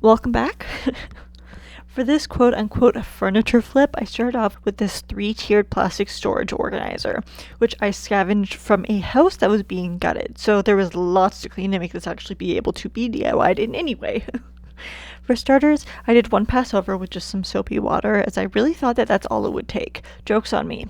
Welcome back. For this quote-unquote furniture flip, I started off with this 3-tiered plastic storage organizer, which I scavenged from a house that was being gutted, so there was lots to clean to make this actually be able to be DIY'd in any way. For starters, I did one pass over with just some soapy water, as I really thought that that's all it would take. Joke's on me.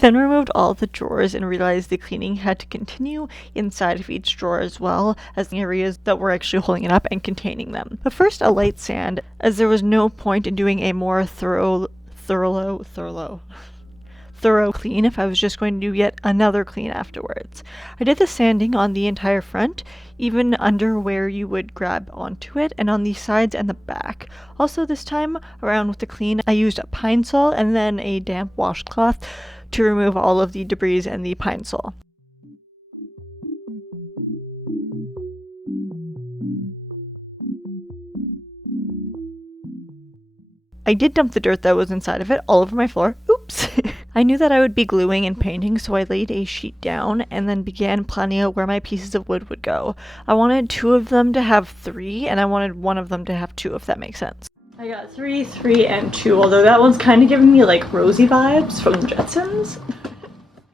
Then removed all the drawers and realized the cleaning had to continue inside of each drawer as well as the areas that were actually holding it up and containing them. But first a light sand, as there was no point in doing a more thorough clean if I was just going to do yet another clean afterwards. I did the sanding on the entire front, even under where you would grab onto it, and on the sides and the back. Also this time around with the clean, I used a pine sol and then a damp washcloth to remove all of the debris and the pine sol. I did dump the dirt that was inside of it all over my floor. Oops! I knew that I would be gluing and painting, so I laid a sheet down and then began planning out where my pieces of wood would go. I wanted 2 of them to have 3, and I wanted 1 of them to have 2, if that makes sense. I got 3, 3, and 2, although that one's kind of giving me like Rosie vibes from the Jetsons.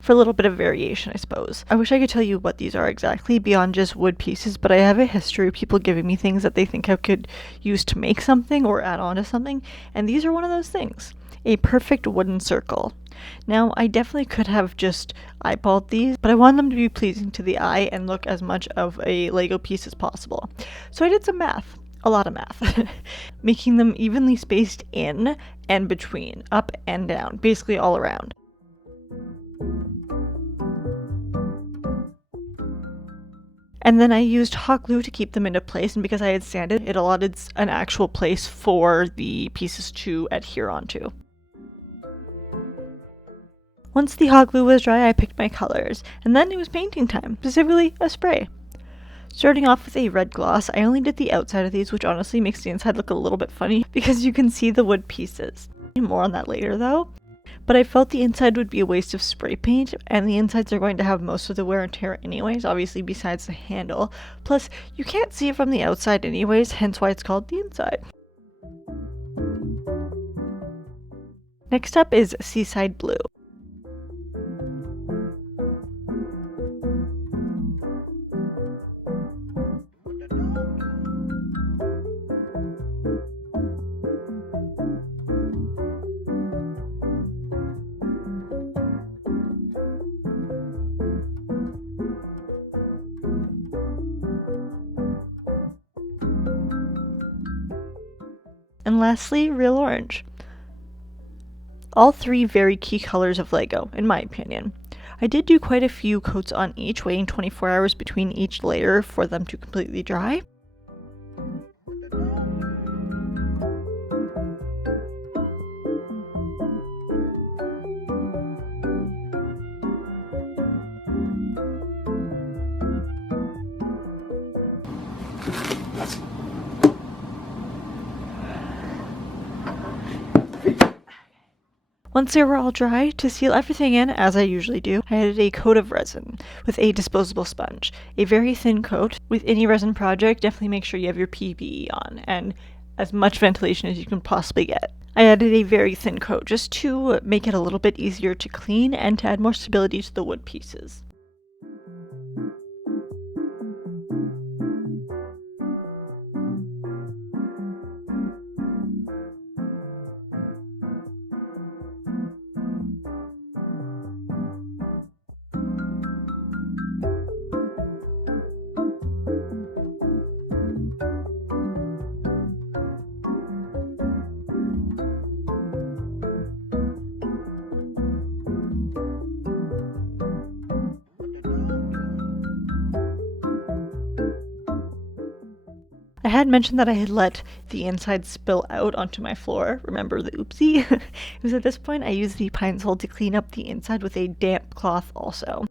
For a little bit of variation, I suppose. I wish I could tell you what these are exactly beyond just wood pieces, but I have a history of people giving me things that they think I could use to make something or add on to something, and these are one of those things. A perfect wooden circle. Now, I definitely could have just eyeballed these, but I wanted them to be pleasing to the eye and look as much of a Lego piece as possible. So I did some math. A lot of math. Making them evenly spaced in and between, up and down, basically all around. And then I used hot glue to keep them into place, and because I had sanded, it allotted an actual place for the pieces to adhere onto. Once the hot glue was dry, I picked my colors, and then it was painting time, specifically a spray. Starting off with a red gloss, I only did the outside of these, which honestly makes the inside look a little bit funny because you can see the wood pieces. More on that later though. But I felt the inside would be a waste of spray paint, and the insides are going to have most of the wear and tear anyways, obviously besides the handle. Plus, you can't see it from the outside anyways, hence why it's called the inside. Next up is Seaside Blue. And lastly, Real Orange. All 3 very key colors of Lego, in my opinion. I did do quite a few coats on each, waiting 24 hours between each layer for them to completely dry. Once they were all dry, to seal everything in, as I usually do, I added a coat of resin with a disposable sponge. A very thin coat. With any resin project, definitely make sure you have your PPE on, and as much ventilation as you can possibly get. I added a very thin coat just to make it a little bit easier to clean and to add more stability to the wood pieces. had mentioned that I had let the inside spill out onto my floor. Remember the oopsie? It was at this point I used the pine sol to clean up the inside with a damp cloth also.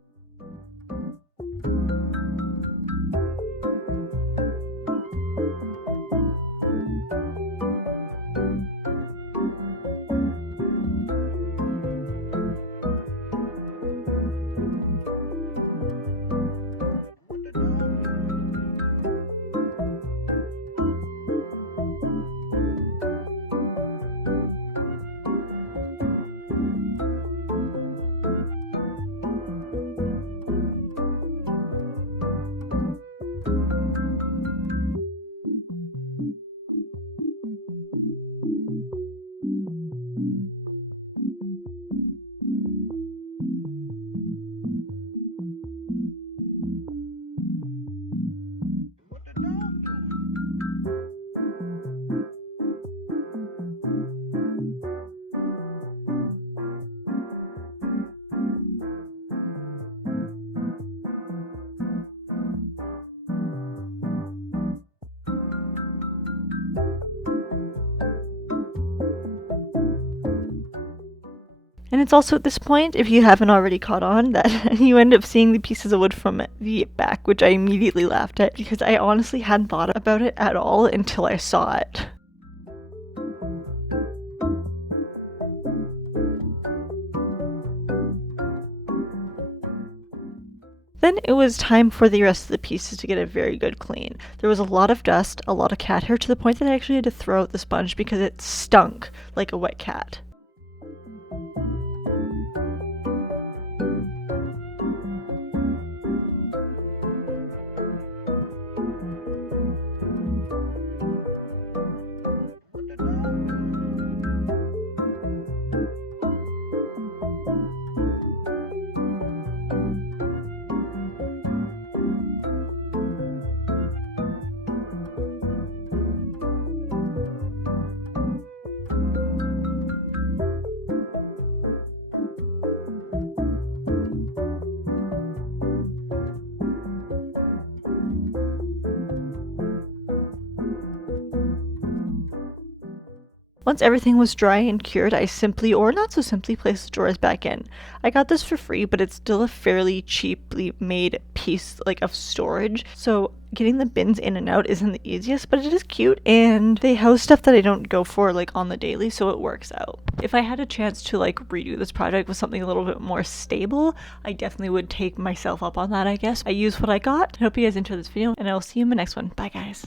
And it's also at this point, if you haven't already caught on, that you end up seeing the pieces of wood from the back, which I immediately laughed at because I honestly hadn't thought about it at all until I saw it. Then it was time for the rest of the pieces to get a very good clean. There was a lot of dust, a lot of cat hair, to the point that I actually had to throw out the sponge because it stunk like a wet cat. Once everything was dry and cured, I simply, or not so simply, placed the drawers back in. I got this for free, but it's still a fairly cheaply made piece of storage, so getting the bins in and out isn't the easiest, but it is cute, and they house stuff that I don't go for on the daily, so it works out. If I had a chance to redo this project with something a little bit more stable, I definitely would take myself up on that, I guess. I used what I got. I hope you guys enjoyed this video, and I will see you in my next one. Bye, guys.